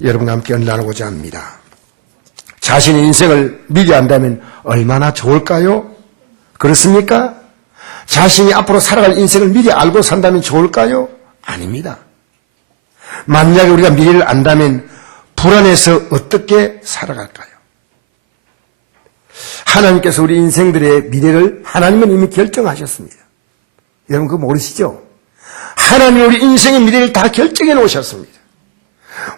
여러분과 함께 나누고자 합니다. 자신의 인생을 미리 안다면 얼마나 좋을까요? 그렇습니까? 자신이 앞으로 살아갈 인생을 미리 알고 산다면 좋을까요? 아닙니다. 만약에 우리가 미래를 안다면 불안해서 어떻게 살아갈까요? 하나님께서 우리 인생들의 미래를 하나님은 이미 결정하셨습니다. 여러분 그거 모르시죠? 하나님이 우리 인생의 미래를 다 결정해 놓으셨습니다.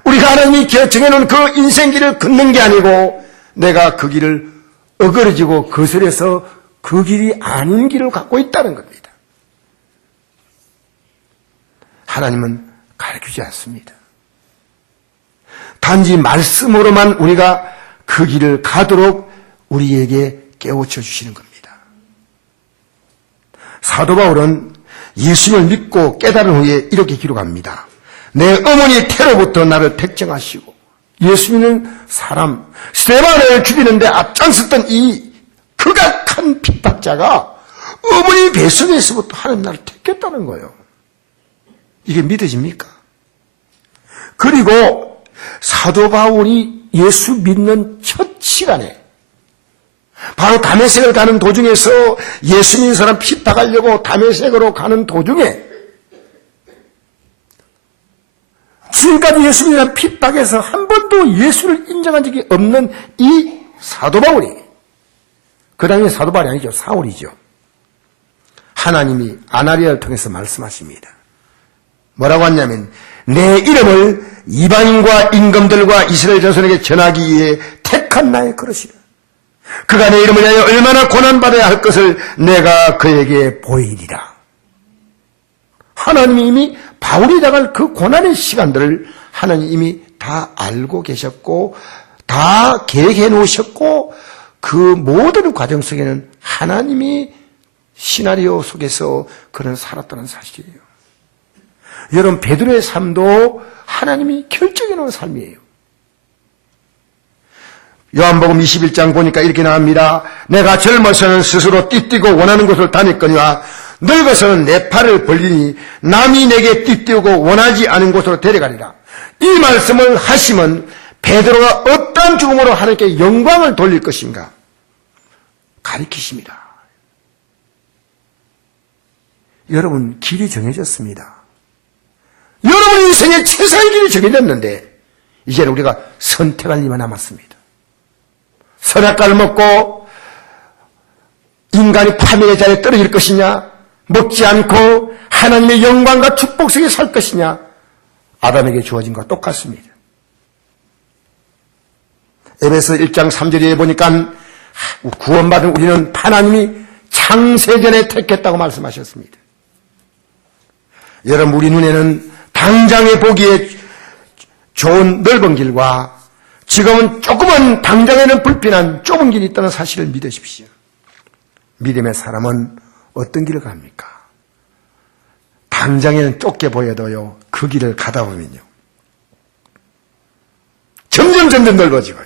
우리가 하나님이 정해놓은 그 인생길을 걷는 게 아니고 내가 그 길을 어그러지고 거슬려서 그 길이 아닌 길을 갖고 있다는 겁니다. 하나님은 가르치지 않습니다. 단지 말씀으로만 우리가 그 길을 가도록 우리에게 깨우쳐 주시는 겁니다. 사도 바울은 예수님을 믿고 깨달은 후에 이렇게 기록합니다. 내 어머니 태로부터 나를 택정하시고 예수 믿는 사람 스데반을 죽이는데 앞장섰던 이 극악한 핍박자가 어머니 뱃속에서부터 하나님 나를 택했다는 거예요. 이게 믿어집니까? 그리고 사도 바울이 예수 믿는 첫 시간에 바로 다메섹을 가는 도중에서 예수 믿는 사람 핍박하려고 다메섹으로 가는 도중에 지금까지 예수 믿는 사람 핍박에서 한 번도 예수를 인정한 적이 없는 이 사도 바울이, 그 당시 사도 바울이 아니죠, 사울이죠. 하나님이 아나니아를 통해서 말씀하십니다. 뭐라고 하냐면 내 이름을 이방인과 임금들과 이스라엘 자손에게 전하기 위해 택한 나의 그릇이라. 그가 내 이름을 위하여 얼마나 고난받아야 할 것을 내가 그에게 보이리라. 하나님이 이미 바울이 당할 그 고난의 시간들을 하나님이 이미 다 알고 계셨고 다 계획해 놓으셨고 그 모든 과정 속에는 하나님이 시나리오 속에서 그는 살았다는 사실이에요. 여러분 베드로의 삶도 하나님이 결정해 놓은 삶이에요. 요한복음 21장 보니까 이렇게 나옵니다. 내가 젊어서는 스스로 띠뛰고 원하는 곳을 다녔거니와 늙어서는 내 팔을 벌리니 남이 내게 띠뛰고 원하지 않은 곳으로 데려가리라. 이 말씀을 하시면 베드로가 어떤 죽음으로 하나님께 영광을 돌릴 것인가 가리키십니다. 여러분 길이 정해졌습니다. 여러분 인생의 최상의 길이 정해졌는데 이제는 우리가 선택할 일만 남았습니다. 선악과를 먹고 인간이 파멸의 자리에 떨어질 것이냐, 먹지 않고 하나님의 영광과 축복 속에 살 것이냐, 아담에게 주어진 것과 똑같습니다. 에베소 1장 3절에 보니까 구원받은 우리는 하나님이 창세전에 택했다고 말씀하셨습니다. 여러분 우리 눈에는 당장에 보기에 좋은 넓은 길과 지금은 조금은 당장에는 불편한 좁은 길이 있다는 사실을 믿으십시오. 믿음의 사람은 어떤 길을 갑니까? 당장에는 좁게 보여도요, 그 길을 가다 보면요, 점점 넓어지고요,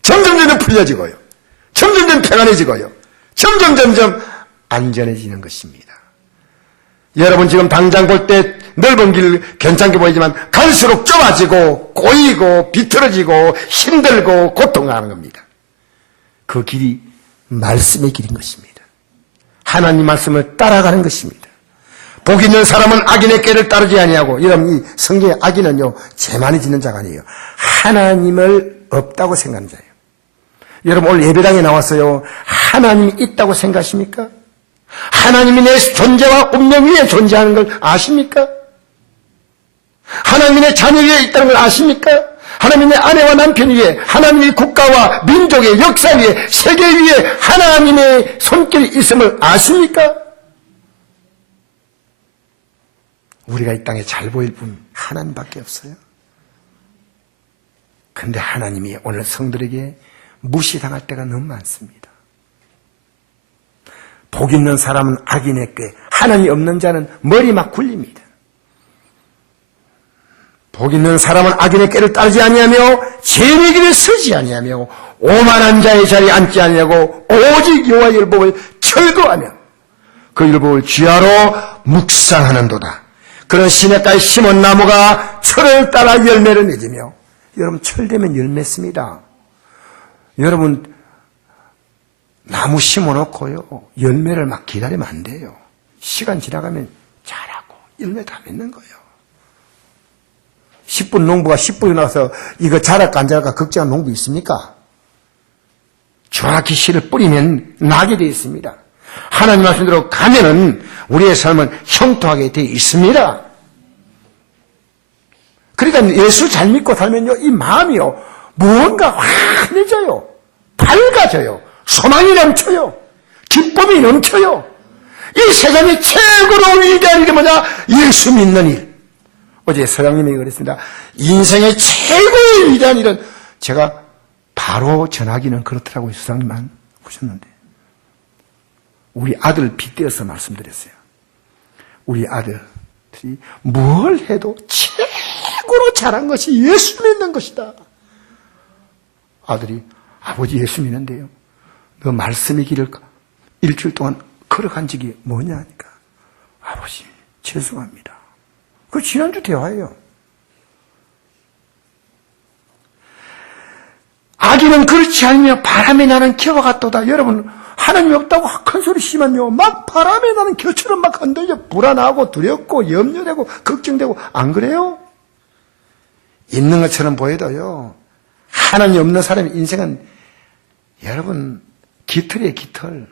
점점 풀려지고요, 점점 평안해지고요, 점점 안전해지는 것입니다. 여러분 지금 당장 볼 때 넓은 길 괜찮게 보이지만 갈수록 좁아지고 꼬이고 비틀어지고 힘들고 고통하는 겁니다. 그 길이 말씀의 길인 것입니다. 하나님 말씀을 따라가는 것입니다. 복 있는 사람은 악인의 꾀를 따르지 아니하고, 여러분 이 성경의 악인은요 죄만이 짓는 자가 아니에요. 하나님을 없다고 생각하는 자예요. 여러분 오늘 예배당에 나왔어요. 하나님이 있다고 생각하십니까? 하나님이 내 존재와 운명 위에 존재하는 걸 아십니까? 하나님이 내 자녀 위에 있다는 걸 아십니까? 하나님이 내 아내와 남편 위에, 하나님이 국가와 민족의 역사 위에, 세계 위에 하나님의 손길이 있음을 아십니까? 우리가 이 땅에 잘 보일 분 하나님밖에 없어요. 그런데 하나님이 오늘 성들에게 무시당할 때가 너무 많습니다. 복 있는 사람은 악인의 꾀, 하나님이 없는 자는 머리 막 굴립니다. 복 있는 사람은 악인의 꾀를 따르지 아니하며 죄의 길에 서지 아니하며 오만한 자의 자리에 앉지 아니하고 오직 여호와의 율법을 철거하며 그 율법을 주야로 묵상하는도다. 그런 시냇가에 심은 나무가 철을 따라 열매를 맺으며 여러분, 철 되면 열매습니다. 여러분, 나무 심어놓고요, 열매를 막 기다리면 안 돼요. 시간 지나가면 자라고 열매 다 맺는 거예요. 10분 농부가 10분이 나서 이거 자랄까 안 자랄까 걱정한 농부 있습니까? 정확히 씨를 뿌리면 나게 되어 있습니다. 하나님 말씀대로 가면은 우리의 삶은 형통하게 되어 있습니다. 그러니까 예수 잘 믿고 살면요, 이 마음이요, 무언가 환해져요. 밝아져요. 소망이 넘쳐요. 기쁨이 넘쳐요. 이 세상의 최고로 위대한 게 뭐냐? 예수 믿는 일. 어제 서장님이 그랬습니다. 인생의 최고의 위대한 일은, 제가 바로 전하기는 그렇더라고요. 서장님만 보셨는데. 우리 아들 빗대어서 말씀드렸어요. 우리 아들들이 뭘 해도 최고로 잘한 것이 예수 믿는 것이다. 아들이, 아버지 예수 믿는데요, 너 말씀의 길을 일주일 동안 걸어간 적이 뭐냐 하니까, 아버지 죄송합니다. 그 지난주 대화예요. 아기는 그렇지 않으며 바람에 나는 겨와 같도다. 여러분, 하나님이 없다고 큰 소리 치면요, 막 바람에 나는 겨처럼 막 흔들려 불안하고 두렵고 염려되고 걱정되고, 안 그래요? 있는 것처럼 보여도요, 하나님 없는 사람의 인생은 여러분 깃털이에요, 깃털.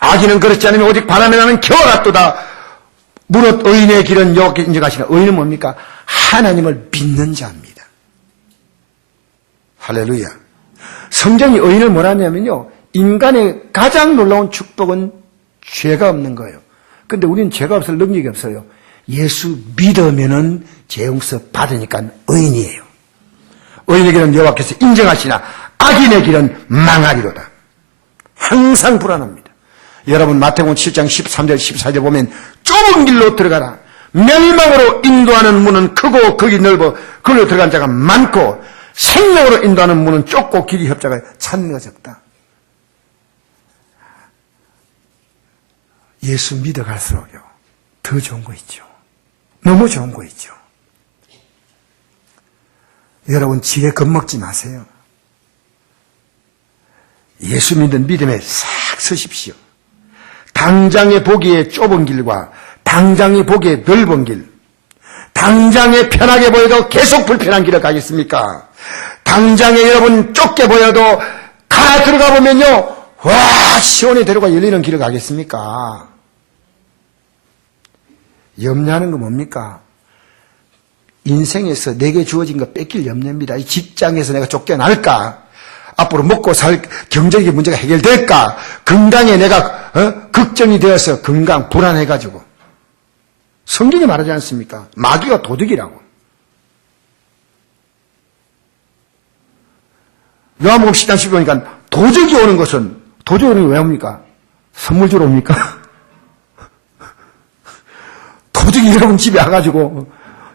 아기는 그렇지 않으면 오직 바람에 나는 겨와 같도다. 무릇 의인의 길은 여호와께 인정하시나. 의인은 뭡니까? 하나님을 믿는 자입니다. 할렐루야. 성경이 의인을 뭐라 하냐면요, 인간의 가장 놀라운 축복은 죄가 없는 거예요. 근데 우리는 죄가 없을 능력이 없어요. 예수 믿으면은 죄 용서 받으니까 의인이에요. 의인의 길은 여호와께서 인정하시나 악인의 길은 망하리로다. 항상 불안합니다. 여러분, 마태복음 7장 13절 14절 보면, 좁은 길로 들어가라. 멸망으로 인도하는 문은 크고 거기 넓어 그리로 들어간 자가 많고, 생명으로 인도하는 문은 좁고 길이 협자가 찾는 가 적다. 예수 믿어갈수록요, 더 좋은 거 있죠. 너무 좋은 거 있죠. 여러분, 지레 겁먹지 마세요. 예수 믿는 믿음에 싹 서십시오. 당장에 보기에 좁은 길과 당장에 보기에 넓은 길, 당장에 편하게 보여도 계속 불편한 길을 가겠습니까? 당장에 여러분 좁게 보여도 가 들어가 보면요, 와, 시원히 데려가 열리는 길을 가겠습니까? 염려하는 건 뭡니까? 인생에서 내게 주어진 거 뺏길 염려입니다. 이 직장에서 내가 쫓겨날까? 앞으로 먹고 살 경제적인 문제가 해결될까? 건강에 내가 걱정이 되어서 건강 불안해가지고. 성경이 말하지 않습니까? 마귀가 도둑이라고. 요한복음 10장 10절 보니까, 도적이 오는 것은, 도적이 오는 게 왜 옵니까? 선물 주러 옵니까? 도둑이 여러분 집에 와가지고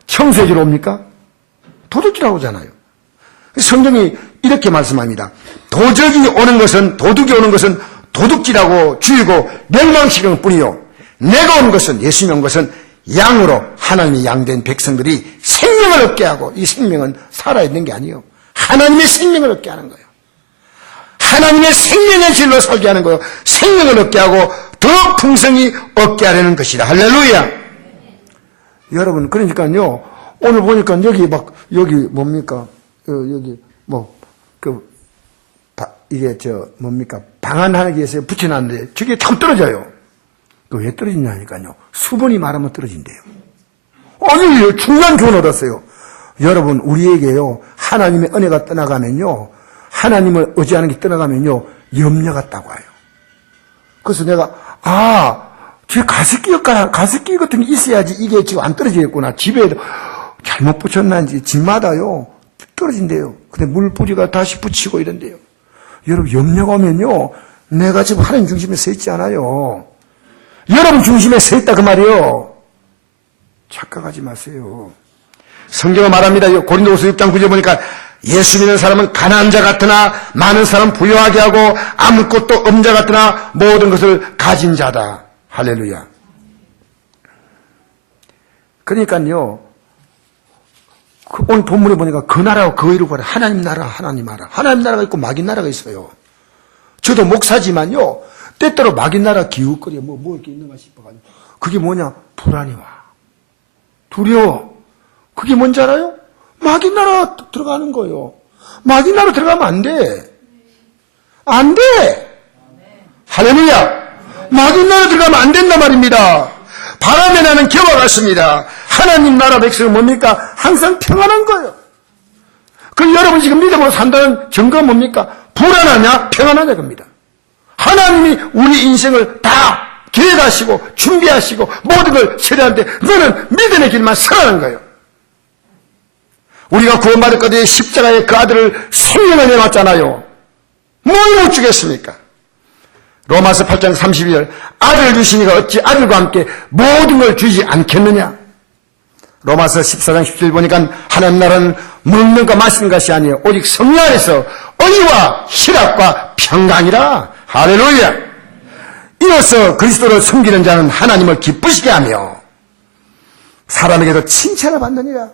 청소해 주러 옵니까? 도둑이라고 하잖아요. 성경이 이렇게 말씀합니다. 도적이 오는 것은, 도둑이 오는 것은 도둑질하고 죽이고 멸망시키는 뿐이요, 내가 온 것은, 예수님이 온 것은 양으로 하나님의 양된 백성들이 생명을 얻게 하고, 이 생명은 살아있는 게 아니에요. 하나님의 생명을 얻게 하는 거예요. 하나님의 생명의 질로 살게 하는 거예요. 생명을 얻게 하고 더 풍성히 얻게 하려는 것이다. 할렐루야. 여러분, 그러니까요, 오늘 보니까 여기 뭡니까? 여기 이게 뭡니까? 방안 하나 위해서 붙여놨는데 저게 참 떨어져요. 왜 떨어지냐니까요, 수분이 마르면 떨어진대요. 아니, 중요한 교훈 얻었어요. 여러분, 우리에게요, 하나님의 은혜가 떠나가면요, 하나님을 의지하는 게 떠나가면요, 염려가 따고 와요. 그래서 내가, 가습기 같은 게 있어야지 이게 지금 안 떨어지겠구나. 집에도 잘못 붙였는지 집마다요, 떨어진대요. 근데 물뿌리가 다시 붙이고 이런데요. 여러분, 염려가 오면요, 내가 지금 하나님 중심에 서 있지 않아요. 여러분 중심에 서 있다 그 말이에요. 착각하지 마세요. 성경은 말합니다. 고린도후서 6장 9절 보니까, 예수 믿는 사람은 가난한 자 같으나 많은 사람 부유하게 하고 아무것도 없는 자 같으나 모든 것을 가진 자다. 할렐루야. 그러니까요, 오늘 본문에 보니까 그 나라와 그 의를 보라. 하나님 나라, 하나님 나라. 하나님 나라가 있고 마귀 나라가 있어요. 저도 목사지만요, 때때로 마귀 나라 기웃거려 뭐 이렇게 있는가 싶어가지고. 그게 뭐냐? 불안이 와. 두려워. 그게 뭔지 알아요? 마귀 나라 들어가는 거예요. 마귀 나라 들어가면 안 돼. 안 돼. 할렐루야. 마귀 나라 들어가면 안 된단 말입니다. 바람에 나는 겨와 같습니다. 하나님 나라 백성은 뭡니까? 항상 평안한 거예요. 그 여러분 지금 믿음으로 산다는 증거가 뭡니까? 불안하냐 평안하냐 겁니다. 하나님이 우리 인생을 다 계획하시고 준비하시고 모든 걸 처리하는데 너는 믿음의 길만 살아가는 거예요. 우리가 구원받을 거에 십자가에 그 아들을 생명을 내놨잖아요. 뭘 못 주겠습니까? 로마서 8장 32절 아들을 주시니가 어찌 아들과 함께 모든 걸 주지 않겠느냐. 로마서 14장 17절 보니까 하나님 나라는 먹는 것 마시는 것이 아니에요. 오직 성령 안에서 의와 희락과 평강이라. 할렐루야. 이로써 그리스도를 섬기는 자는 하나님을 기쁘시게 하며 사람에게도 칭찬을 받느니라.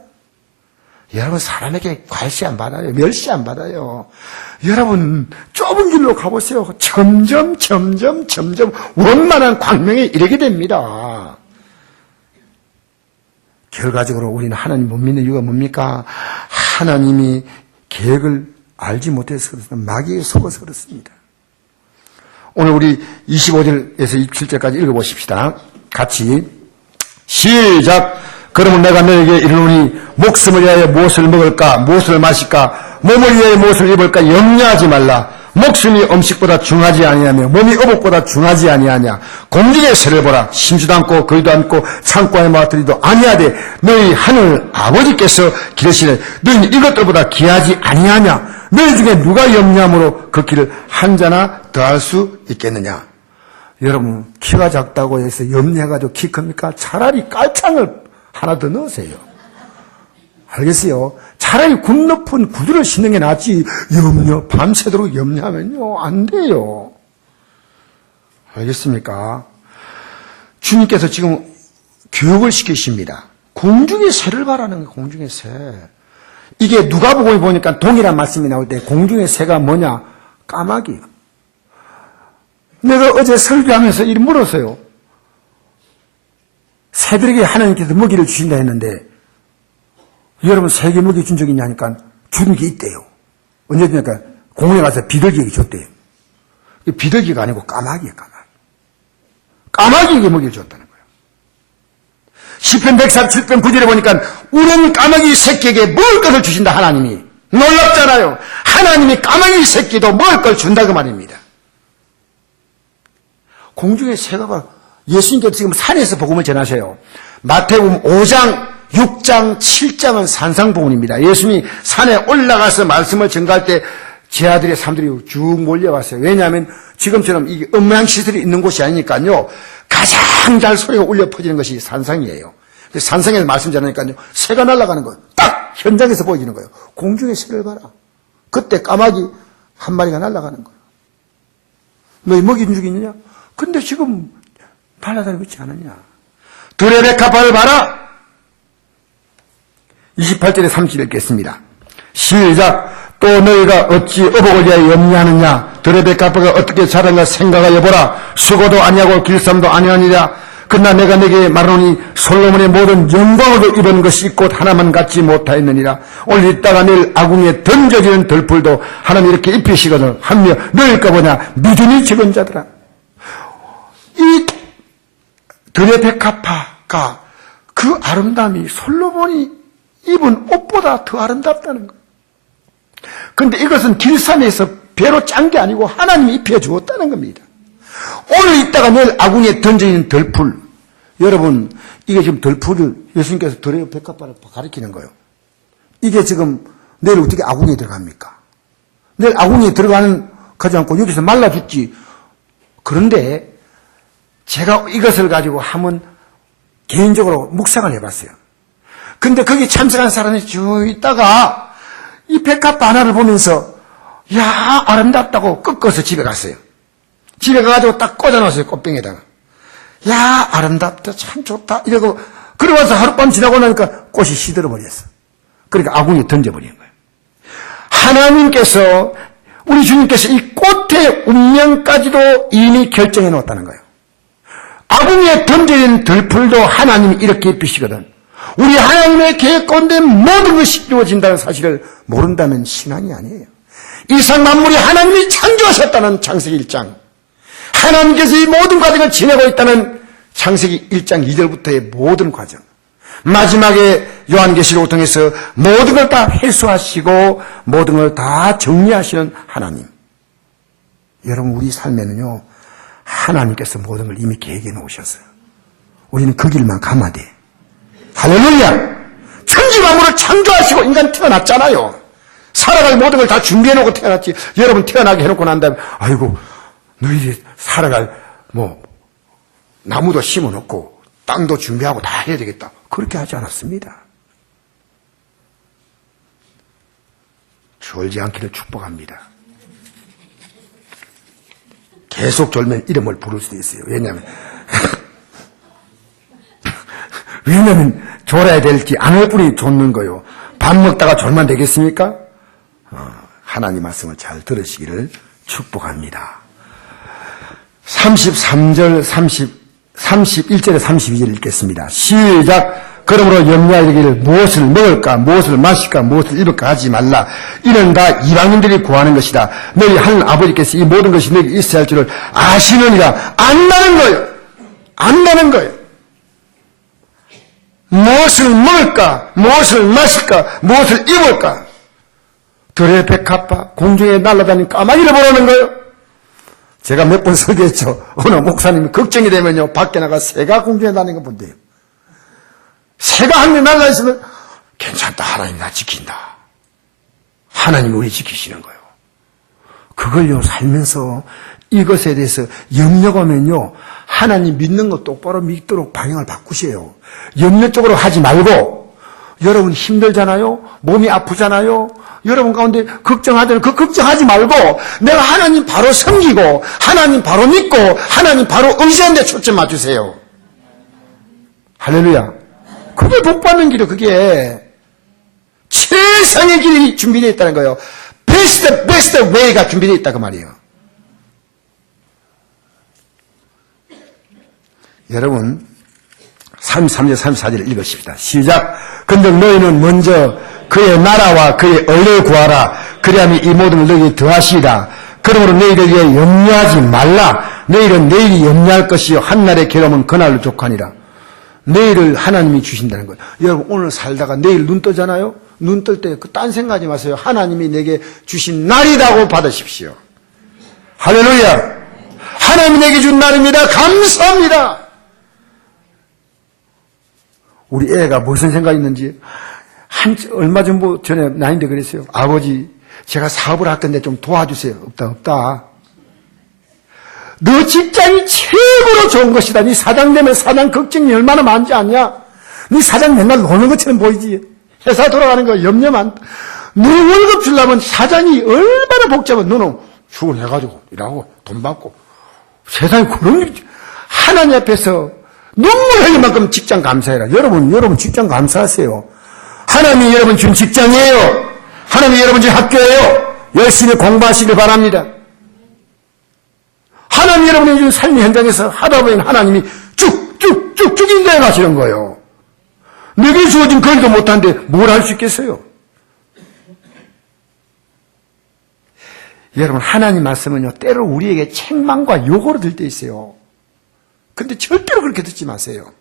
여러분 사람에게 과시 안 받아요. 멸시 안 받아요. 여러분 좁은 길로 가보세요. 점점 원만한 광명에 이르게 됩니다. 결과적으로 우리는 하나님 못 믿는 이유가 뭡니까? 하나님이 계획을 알지 못해서 그렇습니다. 마귀에 속아서 그렇습니다. 오늘 우리 25절에서 27절까지 읽어보십시다. 같이 시작. 그러면 내가 너에게 이르노니 목숨을 위하여 무엇을 먹을까 무엇을 마실까 몸을 위하여 무엇을 입을까 염려하지 말라. 목숨이 음식보다 중하지 아니하며 몸이 의복보다 중하지 아니하냐. 공중의 새를 보라. 심지도 않고 거리도 않고 창고에 모아들이도 아니하되 너희 하늘 아버지께서 기르시네. 너희는 이것들보다 귀하지 아니하냐. 너희 중에 누가 염려함으로 그 키를 한 자나 더할 수 있겠느냐. 여러분 키가 작다고 해서 염려해가지고 키 큽니까? 차라리 깔창을 하나 더 넣으세요. 알겠어요? 차라리 굽 높은 구두를 신는 게 낫지 밤새도록 염려하면요 안 돼요. 알겠습니까? 주님께서 지금 교육을 시키십니다. 공중의 새를 바라는 거예요. 공중의 새. 이게 누가복음에 보니까 동일한 말씀이 나올 때 공중의 새가 뭐냐? 까마귀. 내가 어제 설교하면서 이리 물었어요. 새들에게 하나님께서 먹이를 주신다 했는데 여러분 새에게 먹이 준 적이 있냐니까 주는 게 있대요. 언제 주니까 공원에 가서 비둘기에게 줬대요. 비둘기가 아니고 까마귀예요. 까마귀에게 먹이를 줬다는 거예요. 시편 147편 9절에 보니까 우는 까마귀 새끼에게 먹을 것을 주신다 하나님이. 놀랍잖아요. 하나님이 까마귀 새끼도 먹을 걸 준다 그 말입니다. 공중의 새가 봐. 예수님께서 지금 산에서 복음을 전하셔요. 마태복음 5장, 6장, 7장은 산상복음입니다. 예수님이 산에 올라가서 말씀을 전가할 때 제 아들의 사람들이 쭉 몰려왔어요. 왜냐하면 지금처럼 이게 음향시설이 있는 곳이 아니니까요. 가장 잘 소리가 울려 퍼지는 것이 산상이에요. 산상에서 말씀 전하니까요. 새가 날아가는 거예요. 딱 현장에서 보여지는 거예요. 공중의 새를 봐라. 그때 까마귀 한 마리가 날아가는 거예요. 너희 먹이 준 적이 있느냐? 근데 지금 날아다니고 있지 않느냐. 들의 백합화를 봐라. 28절에 30절 읽겠습니다. 시작. 또 너희가 어찌 어복을 위하여 염려하느냐. 들의 백합화가 어떻게 자란가 생각하여 보라. 수고도 아니하고 길쌈도 아니하니라. 그러나 내가 내게 말하노니 솔로몬의 모든 영광으로 입은 것이 곧 하나만 갖지 못하였느니라. 오늘 있다가 내일 아궁이에 던져지는 들풀도 하나님 이렇게 입히시거든 하며 너희일까 보냐. 믿음이 적은 자들아. 이 들의 백합화가 그 아름다움이 솔로몬이 입은 옷보다 더 아름답다는 거예요. 그런데 이것은 길산에서 배로 짠 게 아니고 하나님이 입혀주었다는 겁니다. 오늘 있다가 내일 아궁이에 던져있는 들풀. 여러분 이게 지금 들풀을 예수님께서 들의 백합화를 가리키는 거예요. 이게 지금 내일 어떻게 아궁이에 들어갑니까? 내일 아궁이에 들어가는 가지 않고 여기서 말라 죽지. 그런데 제가 이것을 가지고 한번 개인적으로 묵상을 해봤어요. 근데 거기 참석한 사람이 쭉 있다가 이 백합화 하나를 보면서 야 아름답다고 꺾어서 집에 갔어요. 집에 가가지고 딱 꽂아놨어요. 꽃병에다가. 야 아름답다 참 좋다 이러고 그러고 와서 하룻밤 지나고 나니까 꽃이 시들어 버렸어. 그러니까 아궁이에 던져버리는 거예요. 하나님께서, 우리 주님께서 이 꽃의 운명까지도 이미 결정해 놓았다는 거예요. 아궁이에 던져진 들풀도 하나님이 이렇게 입히시거든. 우리 하나님의 계획 가운데 모든 것이 이루어진다는 사실을 모른다면 신앙이 아니에요. 이상 만물이 하나님이 창조하셨다는 창세기 1장, 하나님께서 이 모든 과정을 지내고 있다는 창세기 1장 2절부터의 모든 과정, 마지막에 요한계시록을 통해서 모든 걸 다 회수하시고 모든 걸 다 정리하시는 하나님. 여러분, 우리 삶에는요, 하나님께서 모든 걸 이미 계획해 놓으셨어요. 우리는 그 길만 가면 돼. 할렐루야! 천지 만물을 창조하시고 인간 태어났잖아요. 살아갈 모든 걸 다 준비해 놓고 태어났지. 여러분 태어나게 해놓고 난 다음에 아이고 너희들이 살아갈 나무도 심어 놓고 땅도 준비하고 다 해야 되겠다. 그렇게 하지 않았습니다. 졸지 않기를 축복합니다. 계속 졸면 이름을 부를 수도 있어요. 왜냐면 졸아야 될지 안 할 뿐이 졸는 거요. 밥 먹다가 졸면 되겠습니까? 하나님 말씀을 잘 들으시기를 축복합니다. 33절, 31절에 32절 읽겠습니다. 시작! 그러므로 염려하기를 무엇을 먹을까, 무엇을 마실까, 무엇을 입을까 하지 말라. 이는 다 이방인들이 구하는 것이다. 너희 하늘 아버지께서 이 모든 것이 너에게 있어야 할 줄을 아시느니라. 안다는 거예요. 안다는 거예요. 무엇을 먹을까, 무엇을 마실까, 무엇을 입을까. 들의 백합화, 공중에 날아다니는 까마귀를 보라는 거예요. 제가 몇 번 설교했죠. 어느 목사님이 걱정이 되면요, 밖에 나가 새가 공중에 다니는 거 본대요. 새가 한 명 날아있으면 괜찮다, 하나님 나 지킨다. 하나님이 우리 지키시는 거예요. 그걸요, 살면서 이것에 대해서 염려가 오면요, 하나님 믿는 거 똑바로 믿도록 방향을 바꾸세요. 염려 쪽으로 하지 말고, 여러분 힘들잖아요? 몸이 아프잖아요? 여러분 가운데 걱정하잖아요. 그 걱정하지 말고, 내가 하나님 바로 섬기고, 하나님 바로 믿고, 하나님 바로 의지하는 데 초점 맞추세요. 할렐루야. 그게 복 받는 길이에요. 그게 최상의 길이 준비되어 있다는 거예요. 베스트 웨이가 준비되어 있다 그 말이에요. 여러분 33절 34절을 읽으십시다. 시작. 근데 너희는 먼저 그의 나라와 그의 의를 구하라. 그리하면 이 모든 걸 너희에게 더하시리라. 그러므로 너희를 위해 염려하지 말라. 너희는 내일이 염려할 것이요 한날의 괴로움은 그날로 족하니라. 내일을 하나님이 주신다는 거예요. 여러분 오늘 살다가 내일 눈 뜨잖아요. 눈 뜰 때 그 딴 생각하지 마세요. 하나님이 내게 주신 날이라고 받으십시오. 할렐루야. 하나님이 내게 준 날입니다. 감사합니다. 우리 애가 무슨 생각이 있는지 얼마 전에 나인데 그랬어요. 아버지 제가 사업을 할 건데 좀 도와주세요. 없다. 너 직장이 최고로 좋은 것이다. 네 사장 되면 사장 걱정이 얼마나 많지 않냐? 네 사장 맨날 노는 것처럼 보이지. 회사 돌아가는 거 염려 많다. 너 월급 주려면 사장이 얼마나 복잡해. 너는 출근해가지고 일하고 돈 받고 세상에 그런 일. 하나님 앞에서 눈물 흘릴 만큼 직장 감사해라. 여러분 직장 감사하세요. 하나님이 여러분 준 직장이에요. 하나님이 여러분 준 학교예요. 열심히 공부하시길 바랍니다. 하나님 여러분이 준 삶의 현장에서 하다 보면 하나님이 쭉쭉 인도해 가시는 거예요. 내게 주어진 그 일도 못하는데 뭘 할 수 있겠어요? 여러분 하나님 말씀은요 때로 우리에게 책망과 요구를 들 때 있어요. 근데 절대로 그렇게 듣지 마세요.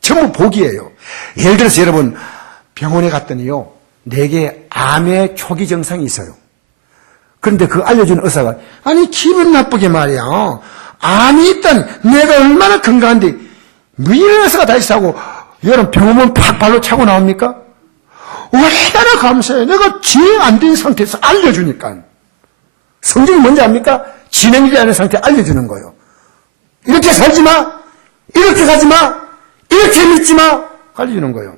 전부 복이에요. 예를 들어서 여러분 병원에 갔더니요 내게 암의 초기 증상이 있어요. 그런데 그 알려준 의사가 아니 기분 나쁘게 말이야. 암이 있다니 내가 얼마나 건강한데 뭐 이런 의사가 다 있어 하고 여러분 병원은 팍 발로 차고 나옵니까? 얼마나 감사해요. 내가 진행 안 된 상태에서 알려주니까. 성경이 뭔지 압니까? 진행되지 않은 상태 알려주는 거예요. 이렇게 살지 마. 이렇게 가지 마. 이렇게 믿지 마. 알려주는 거예요.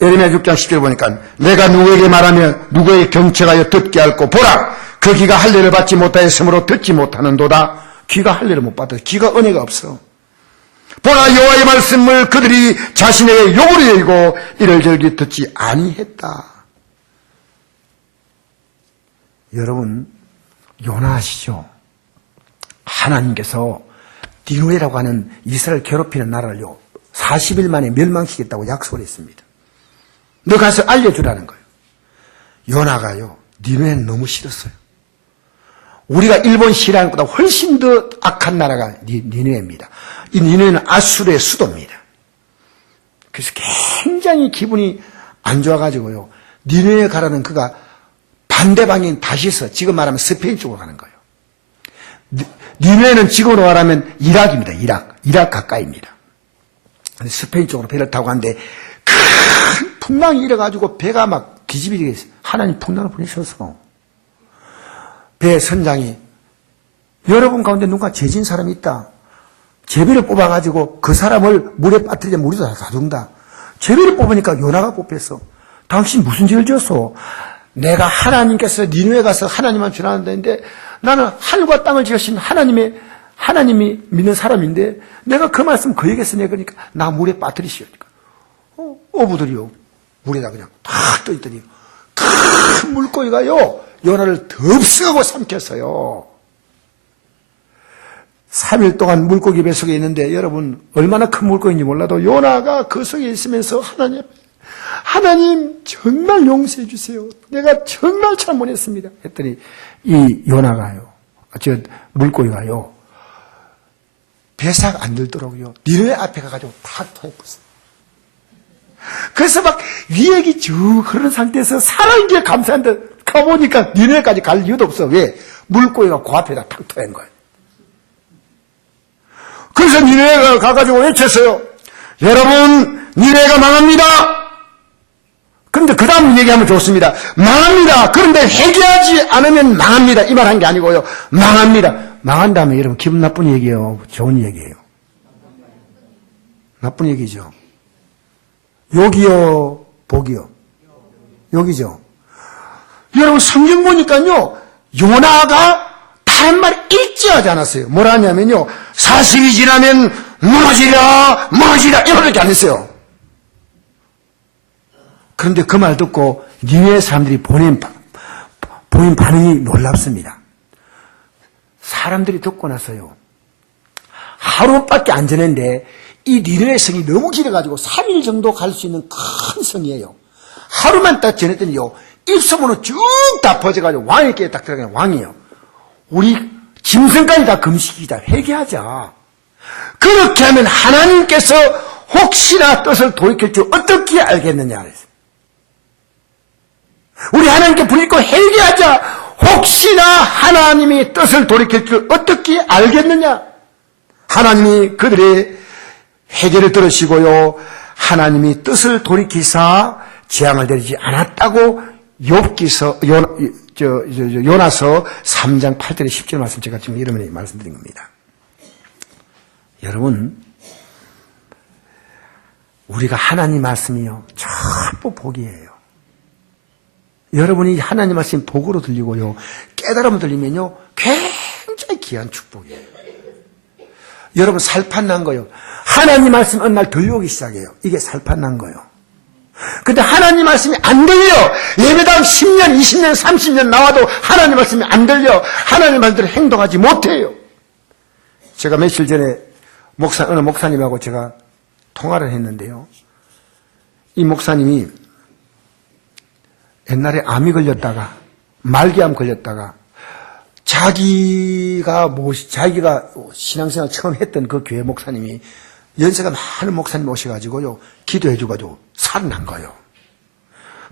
예레미야 6장 10절 보니까 내가 누구에게 말하며 누구에게 경책하여 듣게 할고 보라 그 귀가 할례를 받지 못하였으므로 듣지 못하는도다. 귀가 할례를 못 받아. 귀가 은혜가 없어. 보라 여호와의 말씀을 그들이 자신에게 욕으로 여기고 이를 저기 듣지 아니했다. 여러분 요나 아시죠? 하나님께서 니누에라고 하는 이스라엘 괴롭히는 나라를요 40일 만에 멸망시키겠다고 약속을 했습니다. 너 가서 알려주라는 거예요. 요나가요 니누에는 너무 싫었어요. 우리가 일본 시리아보다 훨씬 더 악한 나라가 니누에입니다. 이 니누에는 아수르의 수도입니다. 그래서 굉장히 기분이 안 좋아가지고요 니누에 가라는 그가 반대 방향 다시서 지금 말하면 스페인 쪽으로 가는 거예요. 니누에는 지금으로 말하면 이락입니다. 이락 가까이입니다. 스페인 쪽으로 배를 타고 가는데 큰 풍랑이 일어가지고 배가 막 뒤집어지게 했어요. 하나님 풍랑을 보내셔서 배 선장이 여러분 가운데 누가 죄진 사람이 있다. 제비를 뽑아가지고 그 사람을 물에 빠뜨리자 물이 다 죽는다. 제비를 뽑으니까 요나가 뽑혔어. 당신 무슨 죄를 지었어? 내가 하나님께서 니누에 가서 하나님만 전하는데 나는 하늘과 땅을 지으신 하나님이 믿는 사람인데 내가 그 말씀 그에게 쓰네 그러니까 나 물에 빠뜨리시오니까 어부들이요 물에다 그냥 탁 떠있더니 큰 물고기가요 요나를 덥석하고 삼켰어요. 3일 동안 물고기 뱃속에 있는데 여러분 얼마나 큰 물고기인지 몰라도 요나가 그 속에 있으면서 하나님 정말 용서해 주세요. 내가 정말 잘못했습니다. 했더니 이 요나가요. 저 물고기가요. 배사가 안 들더라고요. 니누에 앞에 가가지고 탁 토해버렸어요. 그래서 막 위액이 쭉 흐르는 상태에서 살아있기에 감사한데 가보니까 니누에까지 갈 이유도 없어. 왜? 물고기가 그 앞에다 탁 토한 거예요. 그래서 니누에가 가가지고 외쳤어요. 여러분 니누에가 망합니다. 그런데 그 다음 얘기하면 좋습니다. 망합니다. 그런데 회개하지 않으면 망합니다. 이 말 한 게 아니고요. 망합니다. 망한 다음에 여러분 기분 나쁜 얘기예요? 좋은 얘기예요? 나쁜 얘기죠. 욕이요? 복이요? 욕이죠. 여러분 성경 보니까요. 요나가 다른 말 일치하지 않았어요. 뭐라 하냐면요. 40이 지나면 무너지라 이렇게 안 했어요. 그런데 그 말 듣고 니느웨 사람들이 보인 반응이 놀랍습니다. 사람들이 듣고 나서요. 하루밖에 안 지냈는데 이 니느웨 성이 너무 길어가지고 3일 정도 갈 수 있는 큰 성이에요. 하루만 딱 지냈더니요. 입소문은 쭉 다 퍼져가지고 왕에게 딱 들어가는 왕이에요. 우리 짐승까지 다 금식이다. 회개하자. 그렇게 하면 하나님께서 혹시나 뜻을 돌이킬 줄 어떻게 알겠느냐 그랬어요. 우리 하나님께 부르짖고 회개하자. 혹시나 하나님이 뜻을 돌이킬 줄 어떻게 알겠느냐. 하나님이 그들의 회개를 들으시고요. 하나님이 뜻을 돌이키사 재앙을 내리지 않았다고 욥기서 요나서 3장 8절에 10절 말씀 제가 지금 이러면 말씀드린 겁니다. 여러분 우리가 하나님 말씀이요 전부 복이에요. 여러분이 하나님 말씀 복으로 들리고요 깨달음을 들리면요 굉장히 귀한 축복이에요. 여러분 살판 난 거요. 하나님 말씀 어느 날 들려오기 시작해요. 이게 살판 난 거요. 근데 하나님 말씀이 안 들려. 예배당 10년, 20년, 30년 나와도 하나님 말씀이 안 들려. 하나님 말씀대로 행동하지 못해요. 제가 며칠 전에 어느 목사님하고 제가 통화를 했는데요. 이 목사님이 옛날에 암이 걸렸다가 말기암 걸렸다가 자기가 신앙생활 처음 했던 그 교회 목사님이 연세가 많은 목사님 오셔가지고요 기도해주가지고 살아난 거예요.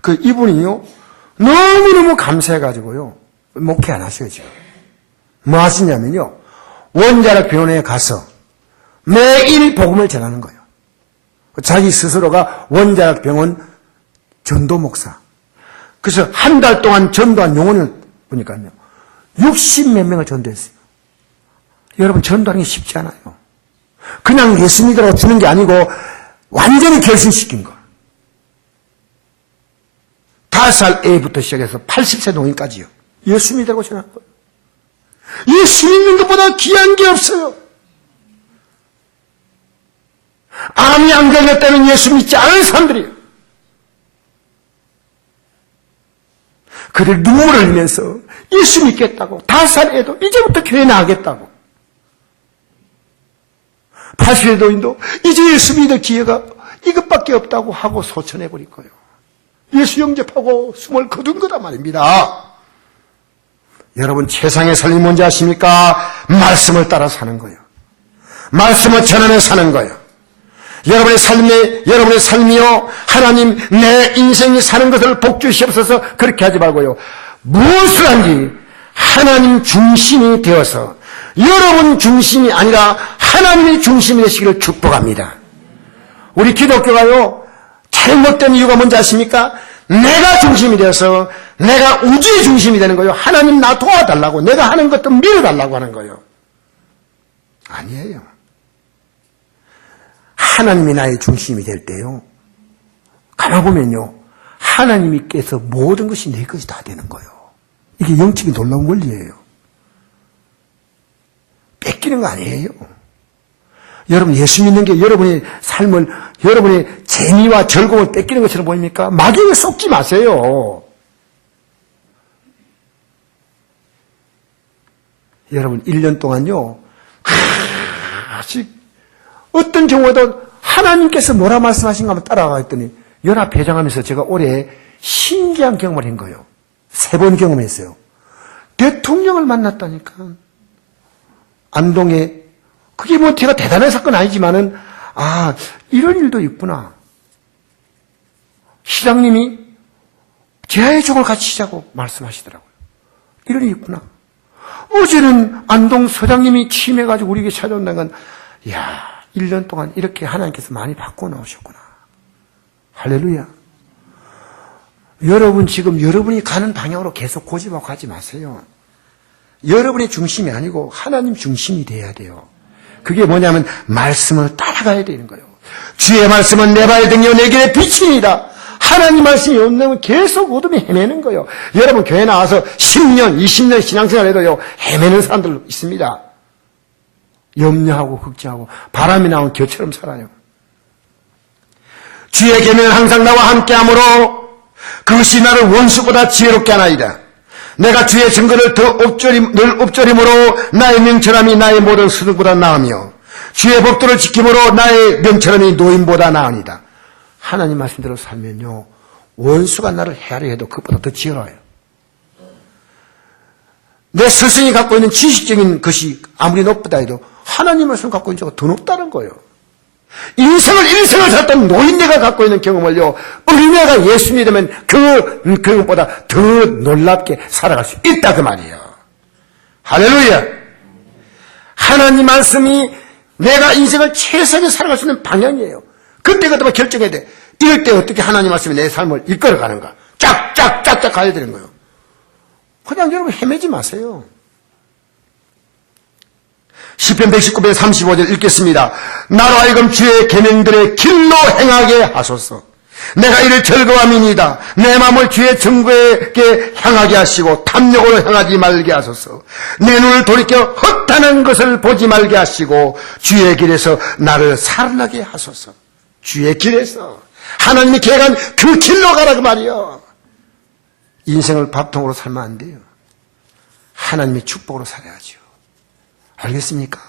그 이분이요 너무너무 감사해가지고요 목회 안 하셔요. 지금 뭐 하시냐면요 원자력 병원에 가서 매일 복음을 전하는 거예요. 자기 스스로가 원자력 병원 전도 목사. 그래서 한 달 동안 전도한 용언을 보니까요 60몇 명을 전도했어요. 여러분 전도하는 게 쉽지 않아요. 그냥 예수 믿으라고 주는 게 아니고 완전히 결심시킨 거. 5살 애부터 시작해서 80세 노인까지요. 예수 믿으라고 전한 거예요. 예수 믿는 것보다 귀한 게 없어요. 암이 안 걸렸다는 예수 믿지 않은 사람들이에요. 그들 눈물을 흘리면서 예수 믿겠다고, 5살에도 이제부터 교회 나가겠다고, 80의 노인도 이제 예수 믿을 기회가 이것밖에 없다고 하고 소천해버릴 거예요. 예수 영접하고 숨을 거둔 거다 말입니다. 여러분, 최상의 삶이 뭔지 아십니까? 말씀을 따라 사는 거예요. 말씀을 전하며 사는 거예요. 여러분의 삶이요, 하나님 내 인생이 사는 것을 복주시옵소서. 그렇게 하지 말고요, 무엇을 한지 하나님 중심이 되어서 여러분 중심이 아니라 하나님의 중심이 되시기를 축복합니다. 우리 기독교가요, 잘못된 이유가 뭔지 아십니까? 내가 중심이 되어서 내가 우주의 중심이 되는 거예요. 하나님 나 도와달라고, 내가 하는 것도 밀어달라고 하는 거예요. 아니에요. 하나님이 나의 중심이 될 때요, 가만 보면요, 하나님께서 모든 것이 내 것이 다 되는 거예요. 이게 영적인 놀라운 원리예요. 뺏기는 거 아니에요. 여러분, 예수 믿는 게 여러분의 삶을, 여러분의 재미와 즐거움을 뺏기는 것처럼 보입니까? 마귀에 속지 마세요. 여러분, 1년 동안요, 아직 어떤 경우에도 하나님께서 뭐라 말씀하신가 한번 따라가 했더니, 연합 회장하면서 제가 올해 신기한 경험을 한 거예요. 3번 경험했어요. 대통령을 만났다니까. 안동에, 그게 뭐 제가 대단한 사건 아니지만은, 아, 이런 일도 있구나. 시장님이 제아의 종을 같이 자고 말씀하시더라고요. 이런 일이 있구나. 어제는 안동 서장님이 취임해가지고 우리에게 찾아온다는 건, 이야, 1년 동안 이렇게 하나님께서 많이 바꿔놓으셨구나. 할렐루야. 여러분, 지금 여러분이 가는 방향으로 계속 고집하고 가지 마세요. 여러분의 중심이 아니고 하나님 중심이 돼야 돼요. 그게 뭐냐면 말씀을 따라가야 되는 거예요. 주의 말씀은 내 발 등이요 내 길의 빛입니다. 하나님 말씀이 없는 계속 어둠에 헤매는 거예요. 여러분, 교회 나와서 10년, 20년 신앙생활 해도요, 헤매는 사람들 있습니다. 염려하고 걱정하고 바람이 나온 겨처럼 살아요. 주의 계명은 항상 나와 함께하므로 그것이 나를 원수보다 지혜롭게 하나이다. 내가 주의 증거를 늘 엎조림으로 나의 명철함이 나의 모든 수능보다 나으며 주의 법도를 지킴으로 나의 명철함이 노인보다 나으니다. 하나님 말씀대로 살면요, 원수가 나를 해하려 해도 그것보다 더 지혜로워요. 내 스승이 갖고 있는 지식적인 것이 아무리 높다 해도 하나님 말씀 갖고 있는 자가 더 높다는 거예요. 인생을 살았던 노인네가 갖고 있는 경험을요, 어린애가 예수 믿으면 그것보다 더 놀랍게 살아갈 수 있다, 그 말이에요. 할렐루야. 하나님 말씀이 내가 인생을 최선에 살아갈 수 있는 방향이에요. 그때그때 결정해야 돼. 이럴 때 어떻게 하나님 말씀이 내 삶을 이끌어가는가. 쫙쫙 가야 되는 거예요. 그냥 여러분 헤매지 마세요. 시편 119편 35절 읽겠습니다. 나로 하여금 주의 계명들의 길로 행하게 하소서. 내가 이를 즐거워함이니이다. 내 마음을 주의 정죄에게 향하게 하시고 탐욕으로 향하지 말게 하소서. 내 눈을 돌이켜 헛하는 것을 보지 말게 하시고 주의 길에서 나를 살아나게 하소서. 주의 길에서 하나님이 계획한 그 길로 가라, 그 말이요. 인생을 밥통으로 살면 안 돼요. 하나님의 축복으로 살아야죠. 알겠습니까?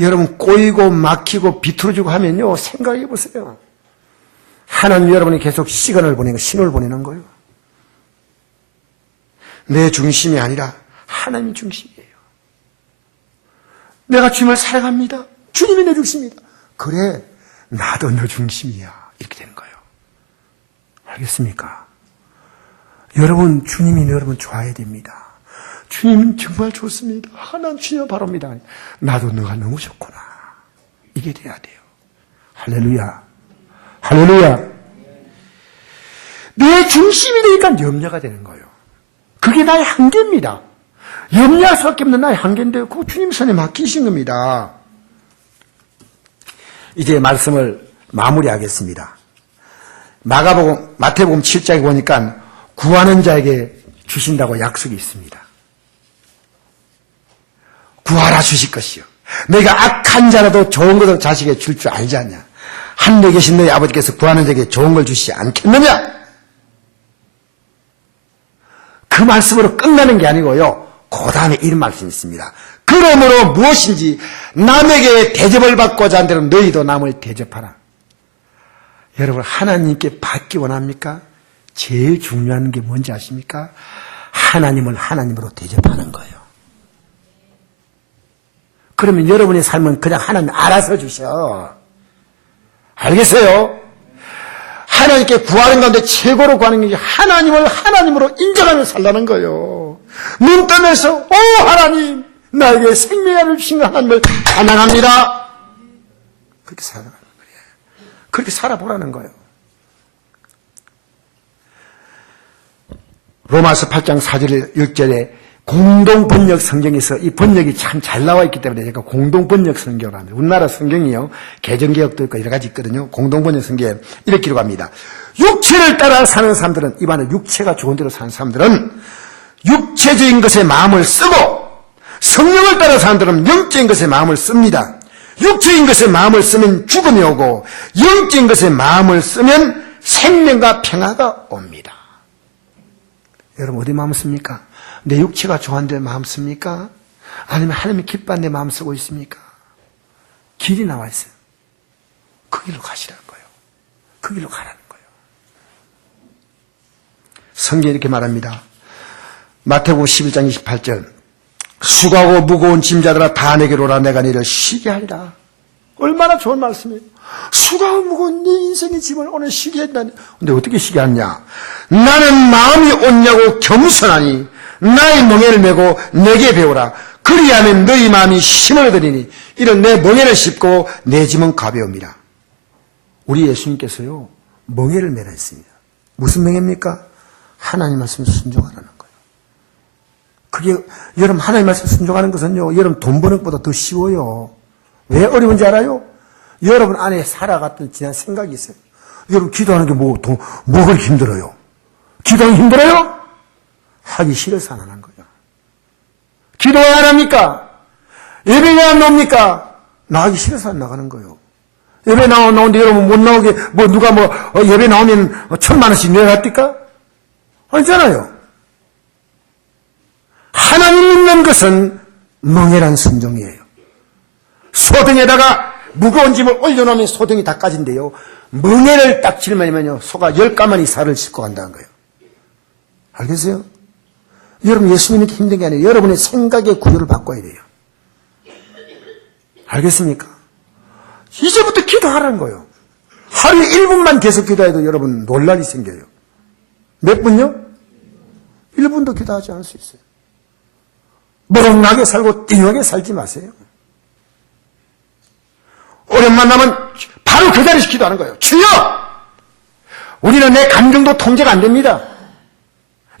여러분, 꼬이고 막히고 비틀어지고 하면요, 생각해 보세요. 하나님 여러분이 계속 시간을 보내는, 신호를 보내는 거예요. 내 중심이 아니라 하나님 중심이에요. 내가 주님을 사랑합니다. 주님이 내 중심이다. 그래, 나도 너 중심이야. 이렇게 되는 거예요. 알겠습니까? 여러분, 주님이 여러분 좋아해야 됩니다. 주님은 정말 좋습니다. 하나님 주님 바랍니다. 나도 너가 너무 좋구나. 이게 돼야 돼요. 할렐루야. 할렐루야. 내 중심이 되니까 염려가 되는 거예요. 그게 나의 한계입니다. 염려할 수밖에 없는 나의 한계인데요. 그거 주님 손에 맡기신 겁니다. 이제 말씀을 마무리하겠습니다. 마태복음 7장에 보니까 구하는 자에게 주신다고 약속이 있습니다. 구하라 주실 것이요. 내가 악한 자라도 좋은 것을 자식에게 줄 줄 알지 않냐. 하늘에 계신 너희 아버지께서 구하는 자에게 좋은 걸 주시지 않겠느냐? 그 말씀으로 끝나는 게 아니고요. 그 다음에 이런 말씀이 있습니다. 그러므로 무엇인지 남에게 대접을 받고자 한 대로 너희도 남을 대접하라. 여러분, 하나님께 받기 원합니까? 제일 중요한 게 뭔지 아십니까? 하나님을 하나님으로 대접하는 거예요. 그러면 여러분의 삶은 그냥 하나님 알아서 주셔. 알겠어요? 하나님께 구하는 가운데 최고로 구하는 게 하나님을 하나님으로 인정하며 살라는 거예요. 눈 뜨면서 오 하나님 나에게 생명을 주신 하나님을 찬양합니다. 그렇게 살아가는 거예요. 그렇게 살아보라는 거예요. 로마서 8장 4절 6절에 공동번역 성경에서 이 번역이 참 잘 나와 있기 때문에 제가 공동번역 성경을 합니다. 우리나라 성경이요. 개정개혁도 있고 여러 가지 있거든요. 공동번역 성경에 이렇게 기록합니다. 육체를 따라 사는 사람들은, 입안에 육체가 좋은 대로 사는 사람들은 육체적인 것에 마음을 쓰고, 성령을 따라 사는 사람들은 영적인 것에 마음을 씁니다. 육체인 것에 마음을 쓰면 죽음이 오고, 영적인 것에 마음을 쓰면 생명과 평화가 옵니다. 여러분 어디 마음 씁니까? 내 육체가 좋아하는 데 마음 씁니까? 아니면 하나님이 기뻐하는 데 마음 쓰고 있습니까? 길이 나와 있어요. 그 길로 가시라는 거예요. 그 길로 가라는 거예요. 성경이 이렇게 말합니다. 마태복음 11장 28절 수고하고 무거운 짐자들아 다 내게로 오라 내가 너희를 쉬게 하리라. 얼마나 좋은 말씀이에요. 수고하고 무거운 네 인생의 짐을 오늘 쉬게 한다니. 근데 어떻게 쉬게 하냐? 나는 마음이 온냐고 겸손하니 나의 멍에를 메고 내게 배우라. 그리하면 너희 마음이 힘을 얻으리니 이런 내 멍에를 씹고 내 짐은 가벼웁니다. 우리 예수님께서요 멍에를 메라 했습니다. 무슨 멍에입니까? 하나님 말씀에 순종하라는 거예요. 그게 여러분 하나님 말씀에 순종하는 것은요 여러분 돈 버는 것보다 더 쉬워요. 왜 어려운지 알아요? 여러분 안에 살아갔던 지난 생각이 있어요. 여러분 기도하는 게 뭐가 그렇게 힘들어요? 기도하기 힘들어요? 하기 싫어서 안 하는 거예요. 기도 왜 안 합니까? 예배 왜 안 나옵니까? 나가기 싫어서 안 나가는 거예요. 예배 나오는데 여러분 못 나오게 누가 예배 나오면 1,000,000원씩 내놨을까? 아니잖아요. 하나님 믿는 것은 멍에란 순종이에요. 소등에다가 무거운 짐을 올려놓으면 소등이 다 까진대요. 멍에를 딱 짊어지면요 소가 10가마니 살을 싣고 간다는 거예요. 알겠어요? 여러분 예수 믿는 게 힘든 게 아니에요. 여러분의 생각의 구조를 바꿔야 돼요. 알겠습니까? 이제부터 기도하라는 거예요. 하루에 1분만 계속 기도해도 여러분 논란이 생겨요. 몇 분요? 1분도 기도하지 않을 수 있어요. 무럭나게 살고 띵하게 살지 마세요. 오랜만 나면 바로 그 자리에서 기도하는 거예요. 주여! 우리는 내 감정도 통제가 안 됩니다.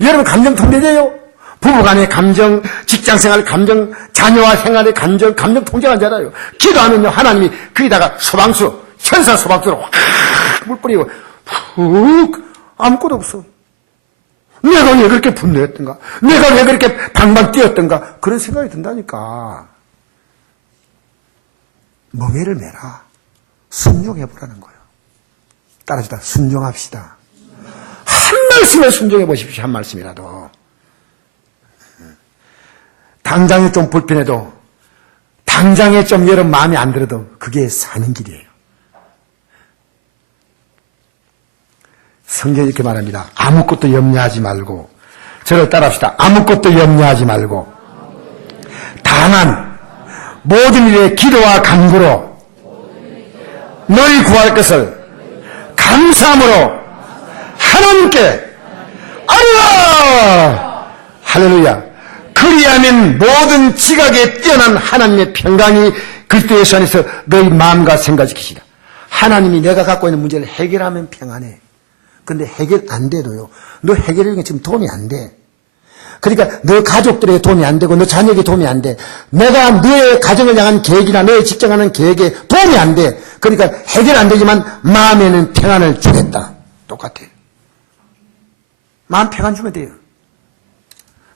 여러분 감정 통제돼요? 부부간의 감정, 직장생활 감정, 자녀와 생활의 감정 통제가 안 되잖아요. 기도하면요 하나님이 거기다가 소방수, 천사 소방수로 확 물 뿌리고 푹 아무것도 없어. 내가 왜 그렇게 분노했던가? 내가 왜 그렇게 방방 뛰었던가? 그런 생각이 든다니까. 멍에를 메라. 순종해보라는 거예요. 따라주다 순종합시다. 한 말씀에 순종해 보십시오. 한 말씀이라도. 당장에 좀 불편해도 당장에 좀 여러분 마음에 안 들어도 그게 사는 길이에요. 성경이 이렇게 말합니다. 아무것도 염려하지 말고 저를 따라합시다. 아무것도 염려하지 말고 다만 모든 일에 기도와 간구로 너희 구할 것을 감사함으로 하나님께 아뢰라. 할렐루야. 그리하면 모든 지각에 뛰어난 하나님의 평강이 그리스도 예수 안에서 너희 마음과 생각을 지키시라. 하나님이 내가 갖고 있는 문제를 해결하면 평안해. 근데 해결 안 돼도요. 너 해결하는 게 지금 도움이 안 돼. 그러니까 너 가족들에게 도움이 안 되고 너 자녀에게 도움이 안 돼. 내가 너의 가정을 향한 계획이나 너의 직장 하는 계획에 도움이 안 돼. 그러니까 해결 안 되지만 마음에는 평안을 주겠다. 똑같아요. 마음 평안 주면 돼요.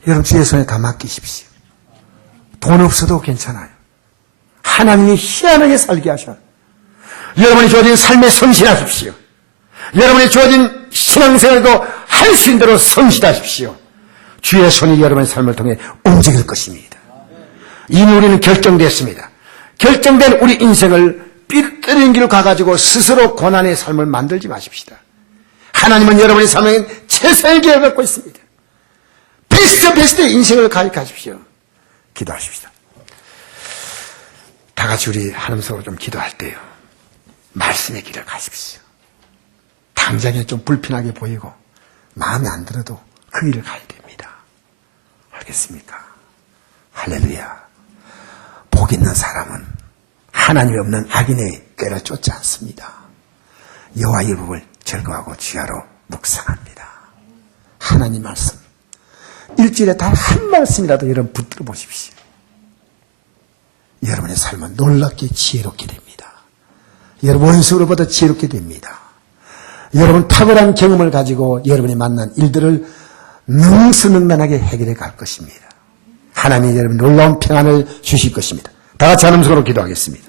여러분 주의 손에 다 맡기십시오. 돈 없어도 괜찮아요. 하나님이 희한하게 살게 하셔. 여러분이 주어진 삶에 성실하십시오. 여러분이 주어진 신앙생활도 할 수 있는 대로 성실하십시오. 주의 손이 여러분의 삶을 통해 움직일 것입니다. 이미 우리는 결정됐습니다. 결정된 우리 인생을 삐뚤어진 길을 가가지고 스스로 고난의 삶을 만들지 마십시다. 하나님은 여러분의 삶에 최선의 기회를 갖고 있습니다. 베스트의 인생을 가십시오. 기도하십시다. 다 같이 우리 하나님 속으로 좀 기도할 때요. 말씀의 길을 가십시오. 당장에 좀 불편하게 보이고 마음에 안 들어도 그 길을 가야 됩니다. 알겠습니까? 할렐루야. 복 있는 사람은 하나님이 없는 악인의 꾀를 쫓지 않습니다. 여호와의 법을 즐거워하고 주야로 묵상합니다. 하나님 말씀. 일주일에 단 한 말씀이라도 여러분 붙들어 보십시오. 여러분의 삶은 놀랍게 지혜롭게 됩니다. 여러분 원수로보다 지혜롭게 됩니다. 여러분 탁월한 경험을 가지고 여러분이 만난 일들을 능수능란하게 해결해 갈 것입니다. 하나님이 여러분 놀라운 평안을 주실 것입니다. 다 같이 하나님 속으로 기도하겠습니다.